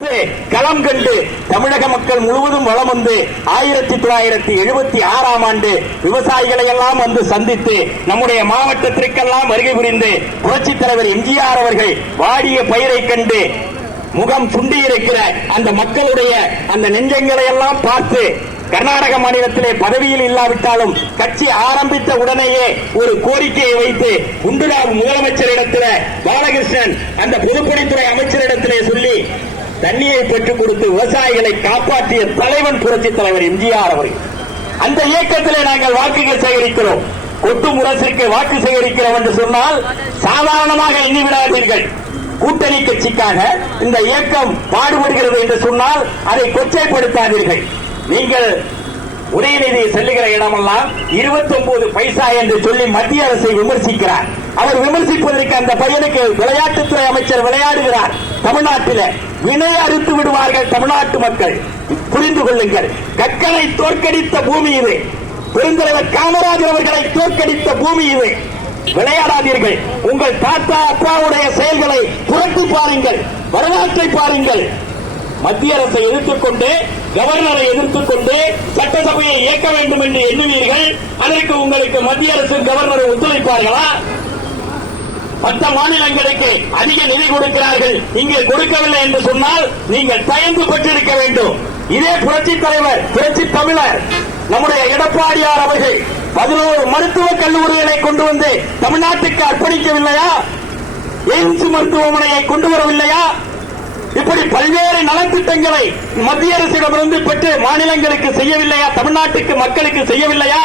களம் கண்டு தமிழக மக்கள் முழுவதும் வளம் வந்து 1976ஆம் ஆண்டு விவசாயிகளை எல்லாம் வந்து சந்தித்து நம்முடைய மாவட்டத்திற்கெல்லாம் வருகை புரிந்து புரட்சித் தலைவர் எம்ஜிஆர் அவர்கள் வாடிய பயிரை கண்டு முகம் சுண்டியிருக்கிற அந்த மக்களுடைய அந்த நெஞ்சங்களை எல்லாம் பார்த்து கர்நாடக மாநிலத்திலே பதவியில் இல்லாவிட்டாலும் கட்சி ஆரம்பித்த உடனேயே ஒரு கோரிக்கையை வைத்து குண்டுராவ் முதலமைச்சரிடத்தில் பாலகிருஷ்ணன் அந்த பொதுப்பணித்துறை அமைச்சரிடத்திலே சொல்லி தண்ணியை பெற்றுக் கொடுத்து விவசாயிகளை காப்பாற்றிய தலைவன் புரட்சித் தலைவர் எம்ஜிஆர் அவர்கள். அந்த இயக்கத்திலே நாங்கள் வாக்குகள் சேகரிக்கிறோம். கொட்டு முரசிற்கு வாக்கு சேகரிக்கிறோம் என்று சொன்னால் சாதாரணமாக எண்ணிவிடாதீர்கள். கூட்டணி கட்சிக்காக இந்த இயக்கம் பாடுபடுகிறது என்று சொன்னால் அதை கொச்சைப்படுத்தாதீர்கள். நீங்கள் உதயநிதி செல்லுகிற இடமெல்லாம் 29 பைசா என்று சொல்லி மத்திய அரசை விமர்சிக்கிறார். அவர் விமர்சிப்பதற்கு அந்த பையனுக்கு விளையாட்டுத்துறை அமைச்சர் விளையாடுகிறார். தமிழ்நாட்டில் வினை அறுத்து விடுவார்கள் தமிழ்நாட்டு மக்கள். புரிந்து கொள்ளுங்கள். கற்களை தோற்கடித்த பூமி இது. பெருந்தலைவர் காமராஜர் அவர்களை தோற்கடித்த பூமி இது. விளையாடாதீர்கள். உங்கள் தாத்தா அப்பாவுடைய செயல்களை புரட்டி பாருங்கள், வரலாற்றை பாருங்கள். மத்திய அரசை எதிர்த்துக் கொண்டு கவர்னரை எதிர்த்துக் கொண்டு சட்டசபையை இயக்க வேண்டும் என்று எண்ணுவீர்கள். அதற்கு உங்களுக்கு மத்திய அரசு கவர்னரை ஒத்துழைப்பார்களா? மற்ற மாநிலங்களுக்கு அதிக நிதி கொடுக்கிறார்கள், இங்கே கொடுக்கவில்லை என்று சொன்னால் நீங்கள் தயந்து பெற்றிருக்க வேண்டும். இதே புரட்சித் தலைவர் புரட்சி தமிழர் நம்முடைய எடப்பாடியார் அவர்கள் 11 மருத்துவக் கல்லூரிகளை கொண்டு வந்து தமிழ்நாட்டுக்கு அர்ப்பணிக்கவில்லையா? எய்ம்ஸ் மருத்துவமனையை கொண்டு வரவில்லையா? இப்படி பல்வேறு நலத்திட்டங்களை மத்திய அரசிடமிருந்து பெற்று மாநிலங்களுக்கு செய்யவில்லையா? தமிழ்நாட்டுக்கு மக்களுக்கு செய்யவில்லையா?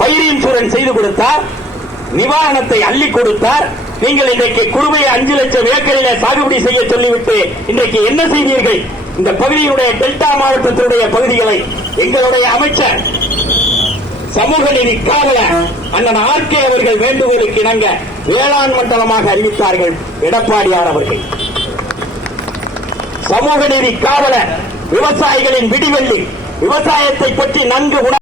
பயிர் இன்சூரன்ஸ் செய்து கொடுத்தார், நிவாரணத்தை அள்ளி கொடுத்தார். நீங்கள் இன்றைக்கு குறுவையை 5 லட்சம் ஏக்கரிலே சாகுபடி செய்ய சொல்லிவிட்டு இன்றைக்கு என்ன செய்தீர்கள்? இந்த பகுதியுடைய டெல்டா மாவட்டத்தினுடைய பகுதிகளை எங்களுடைய அமைச்சர் சமூக நீதி காவலர் அண்ணன் ஆர்கே அவர்கள் வேண்டுகோளுக்கு இணங்க வேளாண் மண்டலமாக அறிவித்தார்கள் எடப்பாடியார் அவர்கள். சமூக நீதி காவலர், விவசாயிகளின் விடிவெள்ளி, விவசாயத்தை பற்றி நன்கு